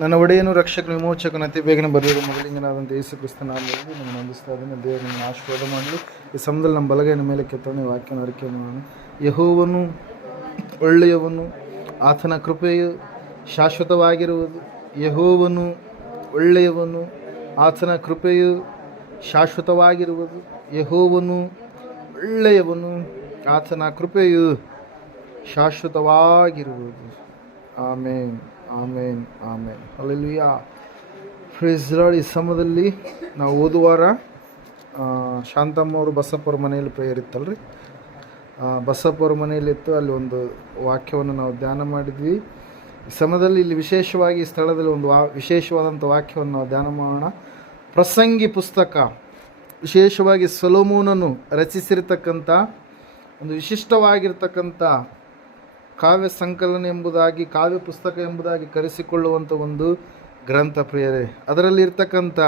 ನನ್ನ ಒಡೆಯನು ರಕ್ಷಕ ವಿಮೋಚಕನ ಅತಿ ಬೇಗನೆ ಬರೆಯುವ ಮೊದಲಿಂಗನಾದಂಥ ಯೇಸು ಕ್ರಿಸ್ತನ ನಾನು ನಂಬಿಸ್ತಾ ಇದ್ದೇನೆ. ದೇವರು ಆಶೀರ್ವಾದ ಮಾಡಲಿ. ಈ ಸಮಯದಲ್ಲಿ ನಮ್ಮ ಬಲಗೈನ ಮೇಲೆ ಕೆತ್ತವನೇ ವಾಕ್ಯನ ಅರಿಕೆ ನಾನು ಯಹೋವನು ಒಳ್ಳೆಯವನು, ಆತನ ಕೃಪೆಯು ಶಾಶ್ವತವಾಗಿರುವುದು. ಯಹೋವನು ಒಳ್ಳೆಯವನು, ಆತನ ಕೃಪೆಯು ಶಾಶ್ವತವಾಗಿರುವುದು. ಯಹೋವನು ಒಳ್ಳೆಯವನು, ಆತನ ಕೃಪೆಯು ಶಾಶ್ವತವಾಗಿರುವುದು. ಆಮೇನ್. ಆಮೇನ್ ಆಮೇನ್. ಅಲ್ಲಿಯ ಫ್ರಿಜ್ರಾಡ್ ಇಸಮದಲ್ಲಿ ಸಮಯದಲ್ಲಿ ನಾವು ಓದುವಾರ ಶಾಂತಮ್ಮ ಅವರು ಬಸಪ್ಪವ್ರ ಮನೆಯಲ್ಲಿ ಪ್ರೇಯರ್ ಇತ್ತಲ್ರಿ? ಬಸಪ್ಪವ್ರ ಮನೆಯಲ್ಲಿತ್ತು ಅಲ್ಲಿ ಒಂದು ವಾಕ್ಯವನ್ನು ನಾವು ಧ್ಯಾನ ಮಾಡಿದ್ವಿ. ಸಮದಲ್ಲಿ ಇಲ್ಲಿ ವಿಶೇಷವಾಗಿ ಸ್ಥಳದಲ್ಲಿ ಒಂದು ವಾ, ವಿಶೇಷವಾದಂಥ ವಾಕ್ಯವನ್ನು ನಾವು ಧ್ಯಾನ ಮಾಡೋಣ. ಪ್ರಸಂಗಿ ಪುಸ್ತಕ. ವಿಶೇಷವಾಗಿ ಸೊಲೋಮೋನನು ರಚಿಸಿರ್ತಕ್ಕಂಥ, ಒಂದು ವಿಶಿಷ್ಟವಾಗಿರ್ತಕ್ಕಂಥ ಕಾವ್ಯ ಸಂಕಲನ ಎಂಬುದಾಗಿ, ಕಾವ್ಯ ಪುಸ್ತಕ ಎಂಬುದಾಗಿ ಕರೆಸಿಕೊಳ್ಳುವಂಥ ಒಂದು ಗ್ರಂಥ ಪ್ರಿಯರೇ. ಅದರಲ್ಲಿರ್ತಕ್ಕಂಥ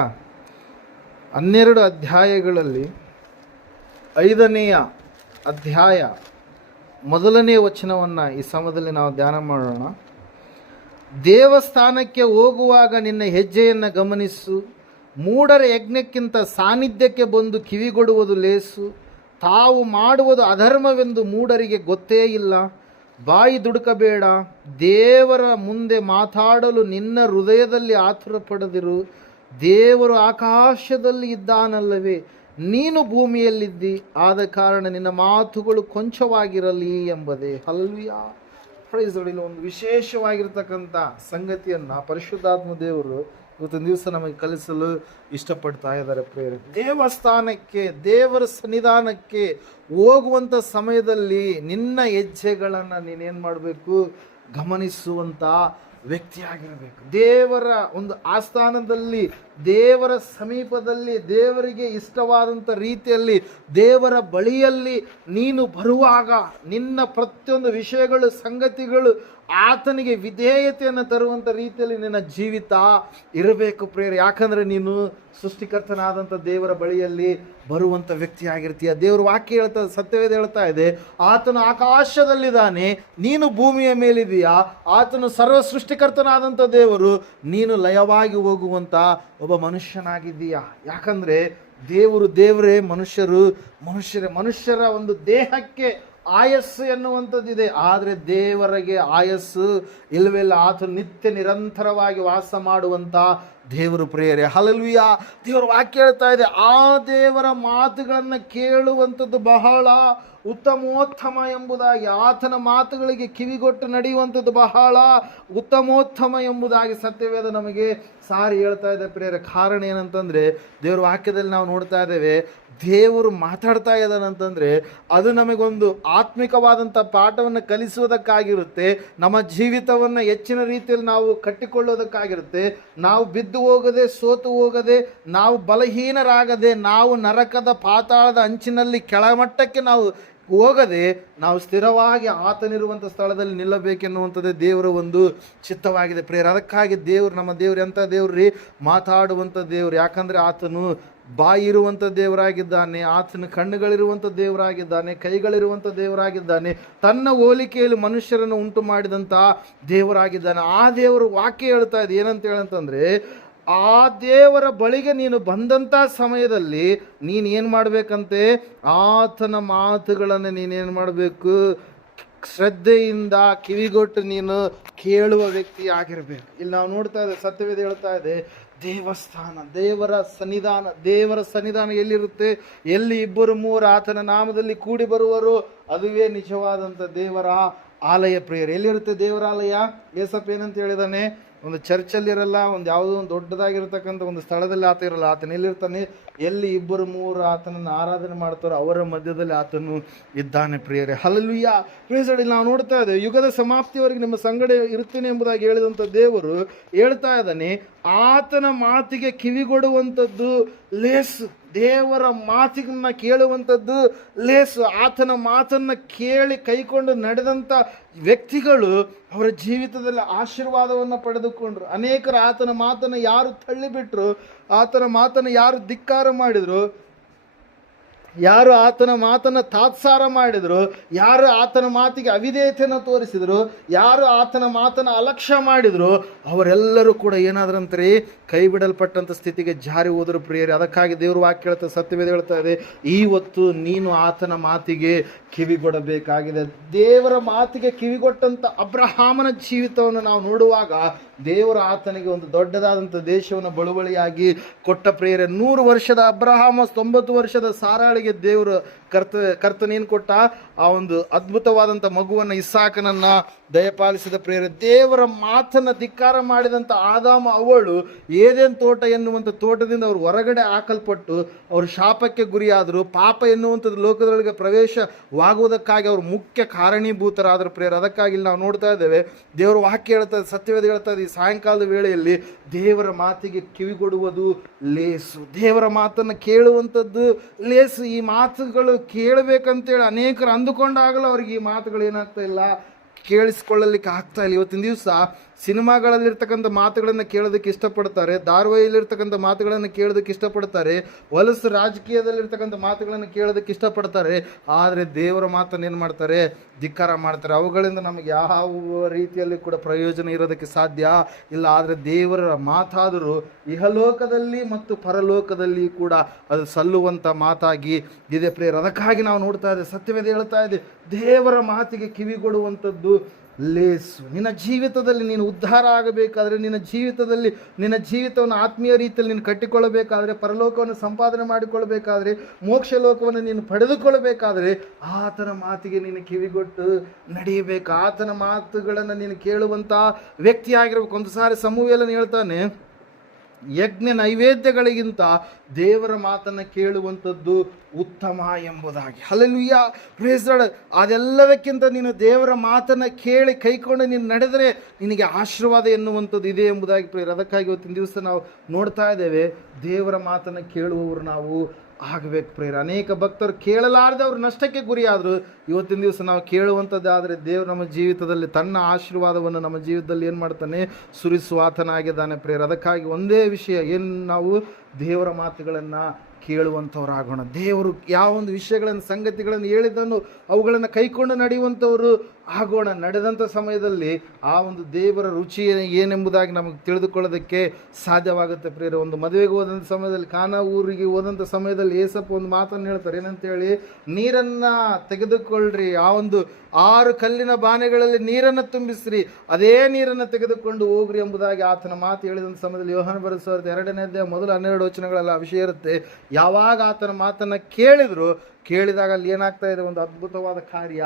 ಹನ್ನೆರಡು ಅಧ್ಯಾಯಗಳಲ್ಲಿ ಐದನೆಯ ಅಧ್ಯಾಯ ಮೊದಲನೆಯ ವಚನವನ್ನು ಈ ಸಮಯದಲ್ಲಿ ನಾವು ಧ್ಯಾನ ಮಾಡೋಣ. ದೇವಸ್ಥಾನಕ್ಕೆ ಹೋಗುವಾಗ ನಿನ್ನ ಹೆಜ್ಜೆಯನ್ನು ಗಮನಿಸು, ಮೂಢರ ಯಜ್ಞಕ್ಕಿಂತ ಸಾನ್ನಿಧ್ಯಕ್ಕೆ ಬಂದು ಕಿವಿಗೊಡುವುದು ಲೇಸು, ತಾವು ಮಾಡುವುದು ಅಧರ್ಮವೆಂದು ಮೂಢರಿಗೆ ಗೊತ್ತೇ ಇಲ್ಲ. ಬಾಯಿ ದುಡುಕಬೇಡ, ದೇವರ ಮುಂದೆ ಮಾತಾಡಲು ನಿನ್ನ ಹೃದಯದಲ್ಲಿ ಆತುರ ಪಡೆದಿರು ದೇವರು ಆಕಾಶದಲ್ಲಿ ಇದ್ದಾನಲ್ಲವೇ, ನೀನು ಭೂಮಿಯಲ್ಲಿದ್ದಿ, ಆದ ಕಾರಣ ನಿನ್ನ ಮಾತುಗಳು ಕೊಂಚವಾಗಿರಲಿ ಎಂಬುದೇ. ಹಲ್ವಿಯ ಪ್ರೈಸ್ ಒಂದು ವಿಶೇಷವಾಗಿರ್ತಕ್ಕಂಥ ಸಂಗತಿಯನ್ನು ಪರಿಶುದ್ಧಾತ್ಮ ದೇವರು ಇವತ್ತಿನ ದಿವಸ ನಮಗೆ ಕಲಿಸಲು ಇಷ್ಟಪಡ್ತಾ ಇದ್ದಾರೆ ಪ್ರೇರೆ ದೇವಸ್ಥಾನಕ್ಕೆ, ದೇವರ ಸನ್ನಿಧಾನಕ್ಕೆ ಹೋಗುವಂಥ ಸಮಯದಲ್ಲಿ ನಿನ್ನ ಹೆಜ್ಜೆಗಳನ್ನು ನೀನೇನು ಮಾಡಬೇಕು? ಗಮನಿಸುವಂಥ ವ್ಯಕ್ತಿಯಾಗಿರಬೇಕು. ದೇವರ ಒಂದು ಆಸ್ಥಾನದಲ್ಲಿ, ದೇವರ ಸಮೀಪದಲ್ಲಿ, ದೇವರಿಗೆ ಇಷ್ಟವಾದಂಥ ರೀತಿಯಲ್ಲಿ, ದೇವರ ಬಳಿಯಲ್ಲಿ ನೀನು ಬರುವಾಗ ನಿನ್ನ ಪ್ರತಿಯೊಂದು ವಿಷಯಗಳು, ಸಂಗತಿಗಳು ಆತನಿಗೆ ವಿಧೇಯತೆಯನ್ನು ತರುವಂಥ ರೀತಿಯಲ್ಲಿ ನಿನ್ನ ಜೀವಿತ ಇರಬೇಕು ಪ್ರೇರ ಯಾಕಂದರೆ ನೀನು ಸೃಷ್ಟಿಕರ್ತನಾದಂಥ ದೇವರ ಬಳಿಯಲ್ಲಿ ಬರುವಂಥ ವ್ಯಕ್ತಿ ಆಗಿರ್ತೀಯ. ದೇವರು ವಾಕ್ಯ ಹೇಳ್ತಾ, ಸತ್ಯವೇದ ಹೇಳ್ತಾ ಇದೆ, ಆತನು ಆಕಾಶದಲ್ಲಿದ್ದಾನೆ, ನೀನು ಭೂಮಿಯ ಮೇಲಿದೆಯಾ ಆತನು ಸರ್ವ ಸೃಷ್ಟಿಕರ್ತನಾದಂಥ ದೇವರು, ನೀನು ಲಯವಾಗಿ ಹೋಗುವಂಥ ಒಬ್ಬ ಮನುಷ್ಯನಾಗಿದ್ದೀಯಾ? ಯಾಕಂದರೆ ದೇವರು ದೇವರೇ, ಮನುಷ್ಯರು ಮನುಷ್ಯರೇ. ಮನುಷ್ಯರ ಒಂದು ದೇಹಕ್ಕೆ ಆಯಸ್ಸು ಎನ್ನುವಂಥದ್ದಿದೆ. ಆದರೆ ದೇವರಿಗೆ ಆಯಸ್ಸು ಇಲ್ಲವೆಲ್ಲ ಆತನು ನಿತ್ಯ ನಿರಂತರವಾಗಿ ವಾಸ ಮಾಡುವಂಥ ದೇವರು ಪ್ರೇಯರೆ ಹಲಲ್ವಿಯ ದೇವರು ವಾಕ್ಯ ಹೇಳ್ತಾ ಇದೆ. ಆ ದೇವರ ಮಾತುಗಳನ್ನು ಕೇಳುವಂಥದ್ದು ಬಹಳ ಉತ್ತಮೋತ್ತಮ ಎಂಬುದಾಗಿ, ಆತನ ಮಾತುಗಳಿಗೆ ಕಿವಿಗೊಟ್ಟು ನಡೆಯುವಂಥದ್ದು ಬಹಳ ಉತ್ತಮೋತ್ತಮ ಎಂಬುದಾಗಿ ಸತ್ಯವೇದ ನಮಗೆ ಸಾರಿ ಹೇಳ್ತಾ ಇದೆ ಪ್ರೇರ ಕಾರಣ ಏನಂತಂದರೆ, ದೇವ್ರ ವಾಕ್ಯದಲ್ಲಿ ನಾವು ನೋಡ್ತಾ ಇದ್ದೇವೆ, ದೇವರು ಮಾತಾಡ್ತಾ ಇದ್ದಾನಂತಂದರೆ ಅದು ನಮಗೊಂದು ಆತ್ಮಿಕವಾದಂಥ ಪಾಠವನ್ನು ಕಲಿಸುವುದಕ್ಕಾಗಿರುತ್ತೆ, ನಮ್ಮ ಜೀವಿತವನ್ನು ಹೆಚ್ಚಿನ ರೀತಿಯಲ್ಲಿ ನಾವು ಕಟ್ಟಿಕೊಳ್ಳೋದಕ್ಕಾಗಿರುತ್ತೆ ನಾವು ಬಿದ್ದು ಹೋಗದೆ, ಸೋತು ಹೋಗದೆ, ನಾವು ಬಲಹೀನರಾಗದೆ, ನಾವು ನರಕದ ಪಾತಾಳದ ಅಂಚಿನಲ್ಲಿ ಕೆಳಮಟ್ಟಕ್ಕೆ ನಾವು ಹೋಗದೆ, ನಾವು ಸ್ಥಿರವಾಗಿ ಆತನಿರುವಂಥ ಸ್ಥಳದಲ್ಲಿ ನಿಲ್ಲಬೇಕೆನ್ನುವಂಥದ್ದೇ ದೇವರ ಒಂದು ಚಿತ್ತವಾಗಿದೆ. ಪ್ರೇರ ಅದಕ್ಕಾಗಿ ದೇವರು ನಮ್ಮ ದೇವ್ರು, ಎಂಥ ರೀ? ಮಾತಾಡುವಂಥ ದೇವ್ರು. ಯಾಕಂದರೆ ಆತನು ಬಾಯಿ ಇರುವಂಥ ದೇವರಾಗಿದ್ದಾನೆ, ಆತನ ಕಣ್ಣುಗಳಿರುವಂಥ ದೇವರಾಗಿದ್ದಾನೆ, ಕೈಗಳಿರುವಂಥ ದೇವರಾಗಿದ್ದಾನೆ, ತನ್ನ ಹೋಲಿಕೆಯಲ್ಲಿ ಮನುಷ್ಯರನ್ನು ಉಂಟು ಮಾಡಿದಂಥ ದೇವರಾಗಿದ್ದಾನೆ. ಆ ದೇವರು ವಾಕ್ಯ ಹೇಳ್ತಾ ಇದೆ ಏನಂತ ಹೇಳಂತಂದರೆ ಆ ದೇವರ ಬಳಿಗೆ ನೀನು ಬಂದಂಥ ಸಮಯದಲ್ಲಿ ನೀನು ಏನು ಮಾಡಬೇಕಂತೆ? ಆತನ ಮಾತುಗಳನ್ನು ನೀನೇನು ಮಾಡಬೇಕು? ಶ್ರದ್ಧೆಯಿಂದ ಕಿವಿಗೊಟ್ಟು ನೀನು ಕೇಳುವ ವ್ಯಕ್ತಿ ಆಗಿರಬೇಕು. ಇಲ್ಲಿ ನಾವು ನೋಡ್ತಾ ಇದ್ದೇವೆ, ಸತ್ಯವೇದ ಹೇಳ್ತಾ ಇದೆ, ದೇವಸ್ಥಾನ, ದೇವರ ಸನ್ನಿಧಾನ ದೇವರ ಸನ್ನಿಧಾನ ಎಲ್ಲಿರುತ್ತೆ? ಎಲ್ಲಿ ಇಬ್ಬರು ಮೂವರು ಆತನ ನಾಮದಲ್ಲಿ ಕೂಡಿ ಬರುವರು? ಅದುವೇ ನಿಜವಾದಂಥ ದೇವರ ಆಲಯ ಪ್ರೇಯರ್. ಎಲ್ಲಿರುತ್ತೆ ದೇವರ ಆಲಯ? ಏಸಪ್ಪ ಏನಂತ ಹೇಳಿದಾನೆ? ಒಂದು ಚರ್ಚಲ್ಲಿ ಇರಲ್ಲ ಒಂದು ಯಾವುದೋ ಒಂದು ದೊಡ್ಡದಾಗಿರ್ತಕ್ಕಂಥ ಒಂದು ಸ್ಥಳದಲ್ಲಿ ಆತ ಇರಲ್ಲ. ಆತನ ಎಲ್ಲಿರ್ತಾನೆ? ಎಲ್ಲಿ ಇಬ್ಬರು ಮೂವರು ಆತನನ್ನು ಆರಾಧನೆ ಮಾಡ್ತಾರೋ ಅವರ ಮಧ್ಯದಲ್ಲಿ ಆತನು ಇದ್ದಾನೆ ಪ್ರಿಯರೇ. ಹಲಲುಯ್ಯ ಪ್ರಿಯಸಡಿ ನಾವು ನೋಡ್ತಾ ಇದ್ದೇವೆ, ಯುಗದ ಸಮಾಪ್ತಿಯವರೆಗೆ ನಿಮ್ಮ ಸಂಗಡ ಇರುತ್ತೇನೆ ಎಂಬುದಾಗಿ ಹೇಳಿದಂಥ ದೇವರು ಹೇಳ್ತಾ ಇದ್ದಾನೆ, ಆತನ ಮಾತಿಗೆ ಕಿವಿಗೊಡುವಂಥದ್ದು ಲೇಸು. ದೇವರ ಮಾತಿನ ಕೇಳುವಂಥದ್ದು ಲೇಸು. ಆತನ ಮಾತನ್ನು ಕೇಳಿ ಕೈಕೊಂಡು ನಡೆದಂಥ ವ್ಯಕ್ತಿಗಳು ಅವರ ಜೀವಿತದಲ್ಲಿ ಆಶೀರ್ವಾದವನ್ನು ಪಡೆದುಕೊಂಡ್ರು. ಅನೇಕರು ಆತನ ಮಾತನ್ನು ಯಾರು ತಳ್ಳಿಬಿಟ್ರು, ಆತನ ಮಾತನ್ನು ಯಾರು ಧಿಕ್ಕಾರ ಮಾಡಿದ್ರು ಯಾರು ಆತನ ಮಾತನ್ನು ತಾತ್ಸಾರ ಮಾಡಿದರು, ಯಾರು ಆತನ ಮಾತಿಗೆ ಅವಿಧೇಯತೆಯನ್ನು ತೋರಿಸಿದ್ರು, ಯಾರು ಆತನ ಮಾತನ್ನು ಅಲಕ್ಷ್ಯ ಮಾಡಿದರು, ಅವರೆಲ್ಲರೂ ಕೂಡ ಏನಾದ್ರಂತರಿ ಕೈ ಬಿಡಲ್ಪಟ್ಟಂಥ ಸ್ಥಿತಿಗೆ ಜಾರಿ ಹೋದರು ಪ್ರಿಯರಿ. ಅದಕ್ಕಾಗಿ ದೇವರು ವಾಕ್ಯ ಹೇಳ್ತಾ, ಸತ್ಯವೇದ ಹೇಳ್ತಾ ಇದೆ ಇವತ್ತು ನೀನು ಆತನ ಮಾತಿಗೆ ಕಿವಿಗೊಡಬೇಕಾಗಿದೆ. ದೇವರ ಮಾತಿಗೆ ಕಿವಿಗೊಟ್ಟಂಥ ಅಬ್ರಹಾಮನ ಜೀವಿತವನ್ನು ನಾವು ನೋಡುವಾಗ ದೇವರು ಆತನಿಗೆ ಒಂದು ದೊಡ್ಡದಾದಂಥ ದೇಶವನ್ನು ಬಳುವಳಿಯಾಗಿ ಕೊಟ್ಟ ಪ್ರೇರೆ ನೂರು ವರ್ಷದ ಅಬ್ರಹಾಮ, ತೊಂಬತ್ತು ವರ್ಷದ ಸಾರಾಳಿಗೆ ದೇವರು ಕರ್ತ ಕರ್ತನೇನು ಕೊಟ್ಟ ಆ ಒಂದು ಅದ್ಭುತವಾದಂಥ ಮಗುವನ್ನು ಇಸ್ಸಾಕನನ್ನು ದಯಪಾಲಿಸಿದ ಪ್ರೇರೆ ದೇವರ ಮಾತನ್ನು ಧಿಕ್ಕಾರ ಮಾಡಿದಂಥ ಆದಾಮ ಅವಳು ಏದೇನು ತೋಟ ಎನ್ನುವಂಥ ತೋಟದಿಂದ ಅವರು ಹೊರಗಡೆ ಹಾಕಲ್ಪಟ್ಟು ಅವರು ಶಾಪಕ್ಕೆ ಗುರಿಯಾದರು. ಪಾಪ ಎನ್ನುವಂಥದ್ದು ಲೋಕದೊಳಗೆ ಪ್ರವೇಶವಾಗುವುದಕ್ಕಾಗಿ ಅವರು ಮುಖ್ಯ ಕಾರಣೀಭೂತರಾದರು ಪ್ರೇರ ಅದಕ್ಕಾಗಿ ನಾವು ನೋಡ್ತಾ ಇದ್ದೇವೆ, ದೇವರು ವಾಕ್ಯ ಹೇಳ್ತಾ ಸತ್ಯವೇದ ಹೇಳ್ತಾ ಸಾಯಂಕಾಲದ ವೇಳೆಯಲ್ಲಿ ದೇವರ ಮಾತಿಗೆ ಕಿವಿಗೊಡುವುದು ಲೇಸು. ದೇವರ ಮಾತನ್ನು ಕೇಳುವಂಥದ್ದು ಲೇಸು. ಈ ಮಾತುಗಳು ಕೇಳಬೇಕಂತೇಳಿ ಅನೇಕರು ಅಂದುಕೊಂಡಾಗಲೂ ಅವ್ರಿಗೆ ಈ ಮಾತುಗಳು ಏನಾಗ್ತಾ ಇಲ್ಲ, ಕೇಳಿಸ್ಕೊಳ್ಳಲಿಕ್ಕೆ ಆಗ್ತಾ ಇಲ್ಲ. ಇವತ್ತಿನ ದಿವಸ ಸಿನಿಮಾಗಳಲ್ಲಿರ್ತಕ್ಕಂಥ ಮಾತುಗಳನ್ನು ಕೇಳೋದಕ್ಕೆ ಇಷ್ಟಪಡ್ತಾರೆ, ಧಾರವಾಹಿಯಲ್ಲಿರ್ತಕ್ಕಂಥ ಮಾತುಗಳನ್ನು ಕೇಳೋದಕ್ಕೆ ಇಷ್ಟಪಡ್ತಾರೆ, ಹೊಲಸು ರಾಜಕೀಯದಲ್ಲಿರ್ತಕ್ಕಂಥ ಮಾತುಗಳನ್ನು ಕೇಳೋದಕ್ಕೆ ಇಷ್ಟಪಡ್ತಾರೆ, ಆದರೆ ದೇವರ ಮಾತನ್ನು ಏನು ಮಾಡ್ತಾರೆ? ಧಿಕ್ಕಾರ ಮಾಡ್ತಾರೆ. ಅವುಗಳಿಂದ ನಮಗೆ ಯಾವ ರೀತಿಯಲ್ಲಿ ಕೂಡ ಪ್ರಯೋಜನ ಇರೋದಕ್ಕೆ ಸಾಧ್ಯ? ಇಲ್ಲ, ಆದರೆ ದೇವರ ಮಾತಾದರೂ ಇಹಲೋಕದಲ್ಲಿ ಮತ್ತು ಪರಲೋಕದಲ್ಲಿ ಕೂಡ ಅದು ಸಲ್ಲುವಂಥ ಮಾತಾಗಿ ಇದೆ. ಪ್ರೇರ್ ಅದಕ್ಕಾಗಿ ನಾವು ನೋಡ್ತಾ ಇದ್ದೇವೆ, ಸತ್ಯವೇದ ಹೇಳ್ತಾ ಇದೆ, ದೇವರ ಮಾತಿಗೆ ಕಿವಿಗೊಡುವಂಥದ್ದು ಲೇಸು. ನಿನ್ನ ಜೀವಿತದಲ್ಲಿ ನೀನು ಉದ್ಧಾರ ಆಗಬೇಕಾದರೆ, ನಿನ್ನ ಜೀವಿತದಲ್ಲಿ, ನಿನ್ನ ಜೀವಿತವನ್ನು ಆತ್ಮೀಯ ರೀತಿಯಲ್ಲಿ ನೀನು ಕಟ್ಟಿಕೊಳ್ಳಬೇಕಾದರೆ, ಪರಲೋಕವನ್ನು ಸಂಪಾದನೆ ಮಾಡಿಕೊಳ್ಬೇಕಾದ್ರೆ ಮೋಕ್ಷ ಲೋಕವನ್ನು ನೀನು ಪಡೆದುಕೊಳ್ಳಬೇಕಾದರೆ, ಆತನ ಮಾತಿಗೆ ನೀನು ಕಿವಿಗೊಟ್ಟು ನಡೆಯಬೇಕು. ಆತನ ಮಾತುಗಳನ್ನು ನೀನು ಕೇಳುವಂಥ ವ್ಯಕ್ತಿ ಆಗಿರ್ಬೇಕು ಒಂದು ಸಾರಿ ಸಮೂಹವನ್ನು ಹೇಳ್ತಾನೆ ಯಜ್ಞ ನೈವೇದ್ಯಗಳಿಗಿಂತ ದೇವರ ಮಾತನ್ನು ಕೇಳುವಂಥದ್ದು ಉತ್ತಮ ಎಂಬುದಾಗಿ. ಅಲ್ಲೆಲ್ಲೂಯ್ಯ ಪ್ರೇಸಡ್ ಅದೆಲ್ಲದಕ್ಕಿಂತ ನೀನು ದೇವರ ಮಾತನ್ನು ಕೇಳಿ ಕೈಕೊಂಡು ನೀನು ನಡೆದರೆ ನಿನಗೆ ಆಶೀರ್ವಾದ ಎನ್ನುವಂಥದ್ದು ಇದೆ ಎಂಬುದಾಗಿ ಪ್ರೇರ ಅದಕ್ಕಾಗಿ ಇವತ್ತಿನ ದಿವಸ ನಾವು ನೋಡ್ತಾ ಇದ್ದೇವೆ. ದೇವರ ಮಾತನ್ನು ಕೇಳುವವರು ನಾವು ಆಗಬೇಕು ಪ್ರೇರ ಅನೇಕ ಭಕ್ತರು ಕೇಳಲಾರದೆ ಅವ್ರು ನಷ್ಟಕ್ಕೆ ಗುರಿಯಾದರು. ಇವತ್ತಿನ ದಿವಸ ನಾವು ಕೇಳುವಂಥದ್ದಾದರೆ ದೇವರು ನಮ್ಮ ಜೀವಿತದಲ್ಲಿ ತನ್ನ ಆಶೀರ್ವಾದವನ್ನು ನಮ್ಮ ಜೀವಿತದಲ್ಲಿ ಏನು ಮಾಡ್ತಾನೆ? ಸುರಿಸುವಾತನಾಗಿದ್ದಾನೆ ಪ್ರೇರ ಅದಕ್ಕಾಗಿ ಒಂದೇ ವಿಷಯ, ಏನು ನಾವು ದೇವರ ಮಾತುಗಳನ್ನು ಕೇಳುವಂಥವರಾಗೋಣ. ದೇವರು ಯಾವ ಒಂದು ವಿಷಯಗಳನ್ನು, ಸಂಗತಿಗಳನ್ನು ಹೇಳಿದ್ದನ್ನು ಅವುಗಳನ್ನು ಕೈಕೊಂಡು ನಡೆಯುವಂಥವರು ಆಗೋಣ. ನಡೆದಂಥ ಸಮಯದಲ್ಲಿ ಆ ಒಂದು ದೇವರ ರುಚಿ ಏನೆಂಬುದಾಗಿ ನಮಗೆ ತಿಳಿದುಕೊಳ್ಳೋದಕ್ಕೆ ಸಾಧ್ಯವಾಗುತ್ತೆ ಪ್ರಿಯರ. ಒಂದು ಮದುವೆಗೆ ಹೋದಂಥ ಸಮಯದಲ್ಲಿ ಕಾನ ಊರಿಗೆ ಹೋದಂಥ ಸಮಯದಲ್ಲಿ ಏಸಪ್ಪ ಒಂದು ಮಾತನ್ನು ಹೇಳ್ತಾರೆ. ಏನಂತೇಳಿ, ನೀರನ್ನು ತೆಗೆದುಕೊಳ್ಳ್ರಿ ಆ ಒಂದು ಆರು ಕಲ್ಲಿನ ಬಾನೆಗಳಲ್ಲಿ ನೀರನ್ನು ತುಂಬಿಸ್ರಿ. ಅದೇ ನೀರನ್ನು ತೆಗೆದುಕೊಂಡು ಹೋಗ್ರಿ ಎಂಬುದಾಗಿ ಆತನ ಮಾತು ಹೇಳಿದಂಥ ಸಮಯದಲ್ಲಿ ಯೋಹನ ಬರೆಸೋರ್ದು ಎರಡನೇ ಮೊದಲು ಹನ್ನೆರಡು ವಚನಗಳೆಲ್ಲ ಆ ವಿಷಯ ಇರುತ್ತೆ. ಯಾವಾಗ ಆತನ ಮಾತನ್ನು ಕೇಳಿದ್ರು, ಕೇಳಿದಾಗ ಅಲ್ಲಿ ಏನಾಗ್ತಾ ಇದೆ? ಒಂದು ಅದ್ಭುತವಾದ ಕಾರ್ಯ.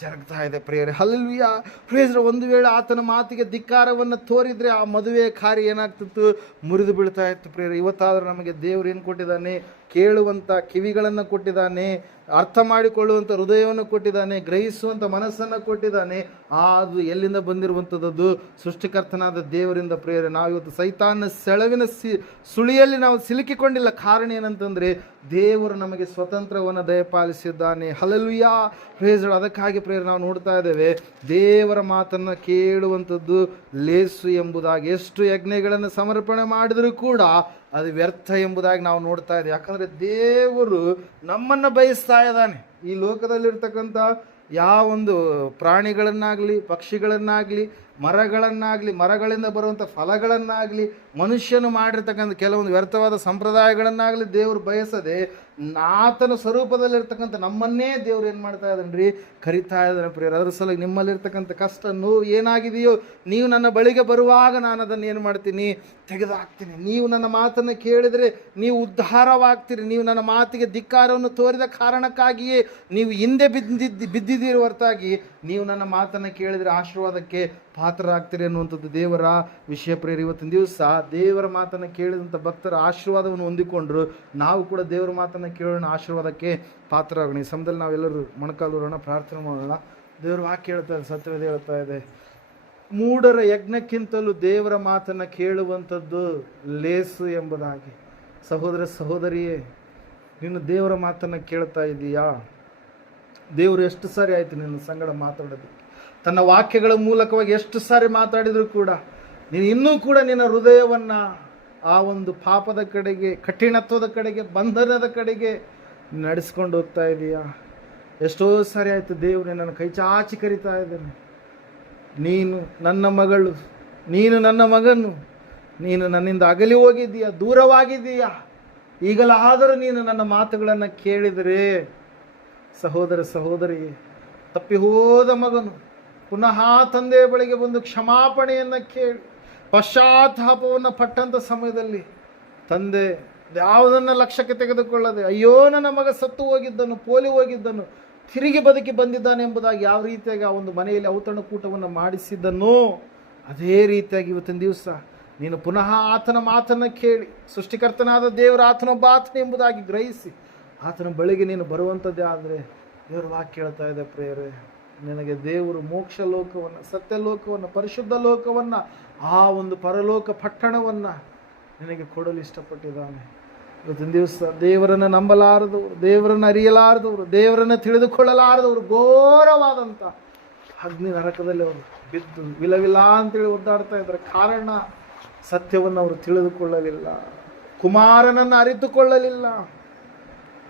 ಜರುಗ್ತಾ ಇದೆ ಪ್ರೇಯರ್. ಅಲ್ಲಿಯ ಪ್ರೇಯರ್ ಒಂದು ವೇಳೆ ಆತನ ಮಾತಿಗೆ ಧಿಕ್ಕಾರವನ್ನು ತೋರಿದರೆ ಆ ಮದುವೆ ಕಾರ್ಯ ಏನಾಗ್ತಿತ್ತು? ಮುರಿದು ಬೀಳ್ತಾ ಇತ್ತು ಪ್ರೇಯರ್. ಇವತ್ತಾದರೂ ನಮಗೆ ದೇವರು ಏನು ಕೊಟ್ಟಿದ್ದಾನೆ? ಕೇಳುವಂಥ ಕಿವಿಗಳನ್ನು ಕೊಟ್ಟಿದ್ದಾನೆ, ಅರ್ಥ ಮಾಡಿಕೊಳ್ಳುವಂಥ ಹೃದಯವನ್ನು ಕೊಟ್ಟಿದ್ದಾನೆ ಗ್ರಹಿಸುವಂಥ ಮನಸ್ಸನ್ನು ಕೊಟ್ಟಿದ್ದಾನೆ ಅದು ಎಲ್ಲಿಂದ ಬಂದಿರುವಂಥದ್ದು ಸೃಷ್ಟಿಕರ್ತನಾದ ದೇವರಿಂದ ಪ್ರೇರೆ ನಾವು ಇವತ್ತು ಸೈತಾನ ಸೆಳವಿನ ಸಿ, ಸುಳಿಯಲ್ಲಿ ನಾವು ಸಿಲುಕಿಕೊಂಡಿಲ್ಲ. ಕಾರಣ ಏನಂತಂದರೆ, ದೇವರು ನಮಗೆ ಸ್ವತಂತ್ರವನ್ನು ದಯಪಾಲಿಸಿದ್ದಾನೆ. ಹಲಲುಯ ಪ್ರೇಜಳು ಅದಕ್ಕಾಗಿ ಪ್ರೇರ ನಾವು ನೋಡ್ತಾ ಇದ್ದೇವೆ, ದೇವರ ಮಾತನ್ನು ಕೇಳುವಂಥದ್ದು ಲೇಸು ಎಂಬುದಾಗಿ ಎಷ್ಟು ಯಜ್ಞಗಳನ್ನು ಸಮರ್ಪಣೆ ಮಾಡಿದರೂ ಕೂಡ ಅದು ವ್ಯರ್ಥ ಎಂಬುದಾಗಿ ನಾವು ನೋಡ್ತಾ ಇದ್ದೀವಿ. ಯಾಕಂದರೆ ದೇವರು ನಮ್ಮನ್ನು ಬಯಸ್ತಾ ಇದ್ದಾನೆ. ಈ ಲೋಕದಲ್ಲಿರ್ತಕ್ಕಂಥ ಯಾವೊಂದು ಪ್ರಾಣಿಗಳನ್ನಾಗಲಿ, ಪಕ್ಷಿಗಳನ್ನಾಗಲಿ, ಮರಗಳನ್ನಾಗಲಿ, ಮರಗಳಿಂದ ಬರುವಂಥ ಫಲಗಳನ್ನಾಗಲಿ, ಮನುಷ್ಯನು ಮಾಡಿರ್ತಕ್ಕಂಥ ಕೆಲವೊಂದು ವ್ಯರ್ಥವಾದ ಸಂಪ್ರದಾಯಗಳನ್ನಾಗಲಿ ದೇವರು ಬಯಸದೆ ಆತನ ಸ್ವರೂಪದಲ್ಲಿರ್ತಕ್ಕಂಥ ನಮ್ಮನ್ನೇ ದೇವ್ರು ಏನು ಮಾಡ್ತಾ ಇದ್ದಾನೆ ಕರಿತಾ ಇದ್ದಾನೆ ಪ್ರಿಯರು. ಅದ್ರ ಸಲುವಾಗಿ ನಿಮ್ಮಲ್ಲಿರ್ತಕ್ಕಂಥ ಕಷ್ಟ ನೋವು ಏನಾಗಿದೆಯೋ ನೀವು ನನ್ನ ಬಳಿಗೆ ಬರುವಾಗ ನಾನು ಅದನ್ನು ಏನು ಮಾಡ್ತೀನಿ? ತೆಗೆದಾಕ್ತೀನಿ. ನೀವು ನನ್ನ ಮಾತನ್ನು ಕೇಳಿದರೆ ನೀವು ಉದ್ಧಾರವಾಗ್ತೀರಿ. ನೀವು ನನ್ನ ಮಾತಿಗೆ ಧಿಕ್ಕಾರವನ್ನು ತೋರಿದ ಕಾರಣಕ್ಕಾಗಿಯೇ ನೀವು ಹಿಂದೆ ಬಿದ್ದಿದ್ದು, ಬಿದ್ದಿದ್ದೀರಿ ಹೊರತಾಗಿ ನೀವು ನನ್ನ ಮಾತನ್ನು ಕೇಳಿದರೆ ಆಶೀರ್ವಾದಕ್ಕೆ ಪಾತ್ರರಾಗ್ತೀರಿ ಅನ್ನುವಂಥದ್ದು ದೇವರ ವಿಷಯ ಪ್ರೇರಿ ಇವತ್ತಿನ ದಿವಸ ದೇವರ ಮಾತನ್ನು ಕೇಳಿದಂಥ ಭಕ್ತರ ಆಶೀರ್ವಾದವನ್ನು ಹೊಂದಿಕೊಂಡ್ರು ನಾವು ಕೂಡ ದೇವರ ಮಾತನ್ನು ಕೇಳೋಣ ಆಶೀರ್ವಾದಕ್ಕೆ ಪಾತ್ರರಾಗೋಣ ಈ ಸಮಯದಲ್ಲಿ ನಾವೆಲ್ಲರೂ ಮೊಣಕಾಲೂರೋಣ ಪ್ರಾರ್ಥನೆ ಮಾಡೋಣ. ದೇವರು ವಾಕ್ಯ ಹೇಳ್ತಾ ಇದೆ, ಸತ್ಯವೇದ ಹೇಳ್ತಾ ಇದೆ. ಮೂಡರ ಯಜ್ಞಕ್ಕಿಂತಲೂ ದೇವರ ಮಾತನ್ನು ಕೇಳುವಂಥದ್ದು ಲೇಸು ಎಂಬುದಾಗಿ. ಸಹೋದರ ಸಹೋದರಿಯೇ, ನೀನು ದೇವರ ಮಾತನ್ನು ಕೇಳ್ತಾ ಇದ್ದೀಯಾ ದೇವರು ಎಷ್ಟು ಸಾರಿ ಆಯಿತು ನಿನ್ನ ಸಂಗಡ ಮಾತಾಡೋದಕ್ಕೆ? ತನ್ನ ವಾಕ್ಯಗಳ ಮೂಲಕವಾಗಿ ಎಷ್ಟು ಸಾರಿ ಮಾತಾಡಿದರೂ ಕೂಡ, ನೀನು ಇನ್ನೂ ಕೂಡ ನಿನ್ನ ಹೃದಯವನ್ನು ಆ ಒಂದು ಪಾಪದ ಕಡೆಗೆ, ಕಠಿಣತ್ವದ ಕಡೆಗೆ, ಬಂಧನದ ಕಡೆಗೆ ನಡೆಸ್ಕೊಂಡು ಹೋಗ್ತಾ ಇದೀಯಾ? ಎಷ್ಟೋ ಸಾರಿ ಆಯಿತು ದೇವ್ರೆ ನನ್ನ ಕೈ ಚಾಚಿ ಕರಿತಾ ಇದ್ದೇನೆ. ನೀನು ನನ್ನ ಮಗಳು, ನೀನು ನನ್ನ ಮಗನು, ನೀನು ನನ್ನಿಂದ ಅಗಲಿ ಹೋಗಿದ್ದೀಯಾ? ದೂರವಾಗಿದ್ದೀಯಾ? ಈಗಲಾದರೂ ನೀನು ನನ್ನ ಮಾತುಗಳನ್ನು ಕೇಳಿದರೆ, ಸಹೋದರ ಸಹೋದರಿ ತಪ್ಪಿ ಹೋದ ಮಗನು, ಪುನಃ ತಂದೆಯ ಬಳಿಗೆ ಬಂದು ಕ್ಷಮಾಪಣೆಯನ್ನು ಕೇಳಿ. ಪಶ್ಚಾತ್ತಾಪವನ್ನು ಪಟ್ಟಂಥ ಸಮಯದಲ್ಲಿ ತಂದೆ ಯಾವುದನ್ನು ಲಕ್ಷ್ಯಕ್ಕೆ ತೆಗೆದುಕೊಳ್ಳದೆ, ಅಯ್ಯೋ, ನನ್ನ ಮಗ ಸತ್ತು ಹೋಗಿದ್ದನು, ಪೋಲಿ ಹೋಗಿದ್ದನು, ತಿರುಗಿ ಬದುಕಿ ಬಂದಿದ್ದಾನೆ ಎಂಬುದಾಗಿ ಯಾವ ರೀತಿಯಾಗಿ ಆ ಒಂದು ಮನೆಯಲ್ಲಿ ಔತಣಕೂಟವನ್ನು ಮಾಡಿಸಿದ್ದನೋ, ಅದೇ ರೀತಿಯಾಗಿ ಇವತ್ತಿನ ದಿವಸ ನೀನು ಪುನಃ ಆತನ ಮಾತನ್ನು ಕೇಳಿ, ಸೃಷ್ಟಿಕರ್ತನಾದ ದೇವರ ಆತನೊಬ್ಬ ಆತನ ಎಂಬುದಾಗಿ ಗ್ರಹಿಸಿ, ಆತನ ಬಳಿಗೆ ನೀನು ಬರುವಂಥದ್ದೇ ಆದರೆ ದೇವರ ವಾಕ್ಯ ಹೇಳ್ತಾ ಇದೆ ಪ್ರೇರೆ ನಿನಗೆ ದೇವರು ಮೋಕ್ಷ ಲೋಕವನ್ನು ಸತ್ಯ ಲೋಕವನ್ನು ಪರಿಶುದ್ಧ ಲೋಕವನ್ನು ಆ ಒಂದು ಪರಲೋಕ ಪಟ್ಟಣವನ್ನು ನಿನಗೆ ಕೊಡಲು ಇಷ್ಟಪಟ್ಟಿದ್ದಾನೆ. ಇವತ್ತಿನ ದಿವಸ ದೇವರನ್ನು ನಂಬಲಾರದವರು, ದೇವರನ್ನು ಅರಿಯಲಾರದವರು, ದೇವರನ್ನು ತಿಳಿದುಕೊಳ್ಳಲಾರದವರು ಘೋರವಾದಂಥ ಅಗ್ನಿ ನರಕದಲ್ಲಿ ಅವರು ಬಿದ್ದು ವಿಲವಿಲ್ಲ ಅಂತೇಳಿ ಒದ್ದಾಡ್ತಾ ಇದ್ದಾರೆ. ಕಾರಣ ಸತ್ಯವನ್ನು ಅವರು ತಿಳಿದುಕೊಳ್ಳಲಿಲ್ಲ. ಕುಮಾರನನ್ನು ಅರಿತುಕೊಳ್ಳಲಿಲ್ಲ.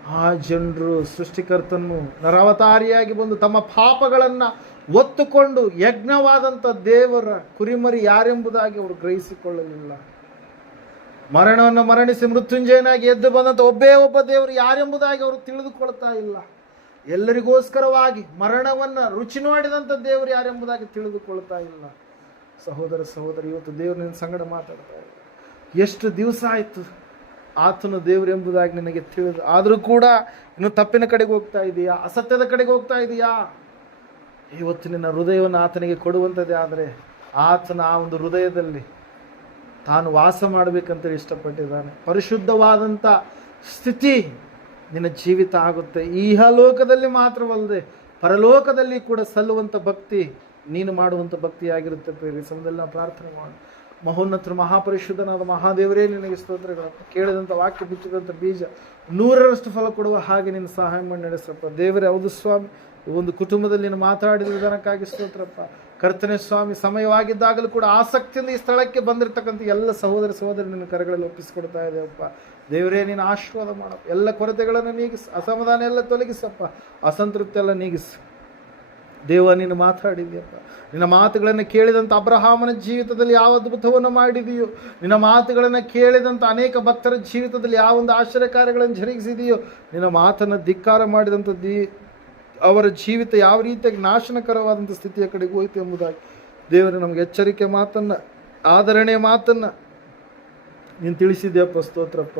ಆ ಜನರು ಸೃಷ್ಟಿಕರ್ತನು ನರಾವತಾರಿಯಾಗಿ ಬಂದು ತಮ್ಮ ಪಾಪಗಳನ್ನು ಒತ್ತುಕೊಂಡು ಯಜ್ಞವಾದಂಥ ದೇವರ ಕುರಿಮರಿ ಯಾರೆಂಬುದಾಗಿ ಅವರು ಗ್ರಹಿಸಿಕೊಳ್ಳಲಿಲ್ಲ. ಮರಣವನ್ನು ಮರಣಿಸಿ ಮೃತ್ಯುಂಜಯನಾಗಿ ಎದ್ದು ಬಂದಂಥ ಒಬ್ಬೇ ಒಬ್ಬ ದೇವರು ಯಾರೆಂಬುದಾಗಿ ಅವರು ತಿಳಿದುಕೊಳ್ತಾ ಇಲ್ಲ. ಎಲ್ಲರಿಗೋಸ್ಕರವಾಗಿ ಮರಣವನ್ನು ರುಚಿ ನೋಡಿದಂಥ ದೇವರು ಯಾರೆಂಬುದಾಗಿ ತಿಳಿದುಕೊಳ್ತಾ ಇಲ್ಲ. ಸಹೋದರ ಸಹೋದರಿ, ಇವತ್ತು ದೇವರು ನಿನ್ನ ಸಂಗಡ ಮಾತಾಡ್ತಾ ಎಷ್ಟು ದಿವಸ ಆಯಿತು? ಆತನು ದೇವರು ಎಂಬುದಾಗಿ ನಿನಗೆ ತಿಳಿದು ಆದರೂ ಕೂಡ ಇನ್ನು ತಪ್ಪಿನ ಕಡೆಗೆ ಹೋಗ್ತಾ ಇದೆಯಾ? ಅಸತ್ಯದ ಕಡೆಗೆ ಹೋಗ್ತಾ ಇದೆಯಾ? ಇವತ್ತು ನಿನ್ನ ಹೃದಯವನ್ನು ಆತನಿಗೆ ಕೊಡುವಂಥದ್ದೇ ಆದರೆ ಆತನ ಆ ಒಂದು ಹೃದಯದಲ್ಲಿ ತಾನು ವಾಸ ಮಾಡಬೇಕಂತೇಳಿ ಇಷ್ಟಪಟ್ಟಿದ್ದಾನೆ. ಪರಿಶುದ್ಧವಾದಂಥ ಸ್ಥಿತಿ ನಿನ್ನ ಜೀವಿತ ಆಗುತ್ತೆ. ಈಹಲೋಕದಲ್ಲಿ ಮಾತ್ರವಲ್ಲದೆ ಪರಲೋಕದಲ್ಲಿ ಕೂಡ ಸಲ್ಲುವಂಥ ಭಕ್ತಿ ನೀನು ಮಾಡುವಂಥ ಭಕ್ತಿಯಾಗಿರುತ್ತೆ ಪ್ರೇರಿ ಸಮಯದಲ್ಲಿ ನಾವು ಪ್ರಾರ್ಥನೆ ಮಾಡು ಮಹೋನ್ನತರು ಮಹಾಪರಿಶುದ್ಧನಾದ ಮಹಾದೇವರೇ, ನಿನಗೆ ಸ್ತೋತ್ರಗಳನ್ನು ಕೇಳಿದಂಥ ವಾಕ್ಯ ಬಿಚ್ಚಿದಂಥ ಬೀಜ ನೂರರಷ್ಟು ಫಲ ಕೊಡುವ ಹಾಗೆ ನಿನ್ನ ಸಹಾಯ ಮಾಡಿ ನಡೆಸಪ್ಪ. ದೇವರೇ, ಹೌದು ಸ್ವಾಮಿ ಒಂದು ಕುಟುಂಬದಲ್ಲಿ ನೀನು ಮಾತಾಡಿದ ವಿಧಾನಕ್ಕಾಗಿ ಸ್ತೋತ್ರಪ್ಪ. ಕರ್ತನೆ ಸ್ವಾಮಿ, ಸಮಯವಾಗಿದ್ದಾಗಲೂ ಕೂಡ ಆಸಕ್ತಿಯಿಂದ ಈ ಸ್ಥಳಕ್ಕೆ ಬಂದಿರತಕ್ಕಂಥ ಎಲ್ಲ ಸಹೋದರ ಸಹೋದರಿ ನಿನ್ನ ಕರೆಗಳಲ್ಲಿ ಒಪ್ಪಿಸಿಕೊಡ್ತಾ ಇದ್ದೇವಪ್ಪ ದೇವರೇ, ನೀನು ಆಶೀರ್ವಾದ ಮಾಡಪ್ಪ ಎಲ್ಲ ಕೊರತೆಗಳನ್ನು ನೀಗಿಸಿ, ಅಸಮಾಧಾನ ಎಲ್ಲ ತೊಲಗಿಸಪ್ಪ. ಅಸಂತೃಪ್ತಿ ಎಲ್ಲ ನೀಗಿಸು. ದೇವ, ನೀನು ಮಾತಾಡಿದೆಯಪ್ಪ ನಿನ್ನ ಮಾತುಗಳನ್ನು ಕೇಳಿದಂಥ ಅಬ್ರಹಾಮನ ಜೀವಿತದಲ್ಲಿ ಯಾವ ಅದ್ಭುತವನ್ನು ಮಾಡಿದೆಯೋ, ನಿನ್ನ ಮಾತುಗಳನ್ನು ಕೇಳಿದಂಥ ಅನೇಕ ಭಕ್ತರ ಜೀವಿತದಲ್ಲಿ ಯಾವ ಒಂದು ಆಶ್ಚರ್ಯ ಕಾರ್ಯಗಳನ್ನು ಜರುಗಿಸಿದೆಯೋ, ನಿನ್ನ ಮಾತನ್ನು ಧಿಕ್ಕಾರ ಮಾಡಿದಂಥ ದಿ, ಅವರ ಜೀವಿತ ಯಾವ ರೀತಿಯಾಗಿ ನಾಶನಕರವಾದಂಥ ಸ್ಥಿತಿಯ ಕಡೆಗೆ ಹೋಯಿತು ಎಂಬುದಾಗಿ ದೇವರು ನಮಗೆ ಎಚ್ಚರಿಕೆ ಮಾತನ್ನು ಆದರಣೆ ಮಾತನ್ನು ನೀನು ತಿಳಿಸಿದ್ಯಪ್ಪ ಸ್ತೋತ್ರಪ್ಪ.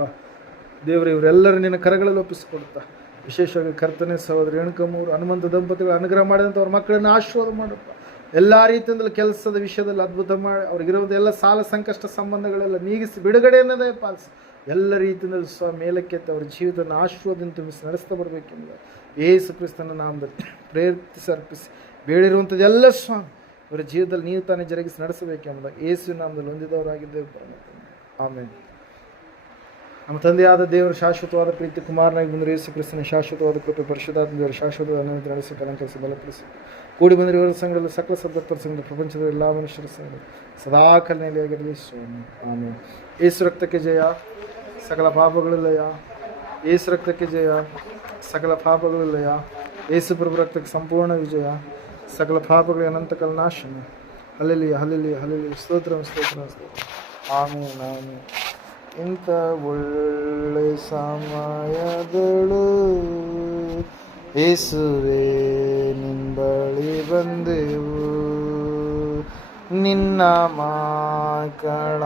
ದೇವರು, ಇವರೆಲ್ಲರೂ ನಿನ್ನ ಕರಗಳಲ್ಲಿ ಒಪ್ಪಿಸಿಕೊಡ್ತಾ ವಿಶೇಷವಾಗಿ ಕರ್ತನೆ ಸಹೋದರ ರೇಣುಕಮ್ಮವರು ಹನುಮಂತ ದಂಪತಿಗಳು ಅನುಗ್ರಹ ಮಾಡಿದಂಥ ಅವ್ರ ಮಕ್ಕಳನ್ನು ಆಶೀರ್ವಾದ ಮಾಡಪ್ಪ. ಎಲ್ಲ ರೀತಿಯಿಂದಲೂ ಕೆಲಸದ ವಿಷಯದಲ್ಲಿ ಅದ್ಭುತ ಮಾಡಿ ಅವ್ರಿಗಿರೋದು ಎಲ್ಲ ಸಾಲ ಸಂಕಷ್ಟ ಸಂಬಂಧಗಳೆಲ್ಲ ನೀಗಿಸಿ ಬಿಡುಗಡೆಯನ್ನದೇ ಪಾಲಿಸಿ. ಎಲ್ಲ ರೀತಿಯಿಂದಲೂ ಸ್ವ ಮೇಲಕ್ಕೆತ್ತ ಅವ್ರ ಜೀವಿತನ ಆಶೀರ್ವಾದದಿಂದ ತುಂಬಿಸಿ ನಡೆಸ್ತಾ ಬರಬೇಕೆಂಬ ಏಸು ಕ್ರಿಸ್ತನ ನಾಮದಲ್ಲಿ ಪ್ರೇರಿಸಿ ಅರ್ಪಿಸಿ ಬೇಡಿರುವಂಥದ್ದು ಎಲ್ಲ ಸ್ವಾಮಿ ಇವರ ಜೀವಿತದಲ್ಲಿ ನೀವು ತಾನೇ ಜರುಗಿಸಿ ನಡೆಸಬೇಕೆಂಬ ಏಸು ನಾಮದಲ್ಲಿ ಹೊಂದಿದವರಾಗಿದ್ದೇವೆ ಆಮೇಲೆ ನಮ್ಮ ತಂದೆಯಾದ ದೇವರ ಶಾಶ್ವತವಾದ ಪ್ರೀತಿ ಕುಮಾರನಾಗಿ ಬಂದರೆ. ಯೇಸು ಕ್ರಿಸ್ತನ ಶಾಶ್ವತವಾದ ಕೃಪೆ ಪರಿಶುದ್ಧಾತ್ಮ ದೇವರ ಶಾಶ್ವತವಾದ ಅನುಮತಿ ನಡೆಸಿ ಕೂಡಿ ಬಂದಿರುವ ಸಂಘದಲ್ಲಿ ಸಕಲ ಸದ್ಭಕ್ತರ ಸಂಘದ ಪ್ರಪಂಚದ ಎಲ್ಲ ಮನುಷ್ಯರ ಸಂಘ ಸದಾ ಕಲ್ಯಾಣಿಯಾಗಿರಲಿ ಸ್ವಾಮಿ. ಆಮೇಲೆ ಏಸು ರಕ್ತಕ್ಕೆ ಜಯ. ಸಕಲ ಪಾಪಗಳಿಲ್ಲಯ ಏಸು ರಕ್ತಕ್ಕೆ ಜಯ. ಸಕಲ ಪಾಪಗಳಿಲ್ಲಯ ಏಸು ಪ್ರಭು ರಕ್ತಕ್ಕೆ ಸಂಪೂರ್ಣ ವಿಜಯ. ಸಕಲ ಪಾಪಗಳ ಅನಂತ ಕಲ್ನಾಶನ ಹಲಲಿ ಹಲಲಿ ಹಲಲಿ ಸ್ತೋತ್ರ ಸ್ತೋತ್ರ ಸ್ತೋತ್ರ. ಆಮೇಲೆ ಆಮೇಲೆ ಇಂಥ ಒಳ್ಳೆ ಸಮಯಗಳು ಏಸುವೆ ನಿಂಬಳಿ ಬಂದೆವು ನಿನ್ನ ಮಕ್ಕಳ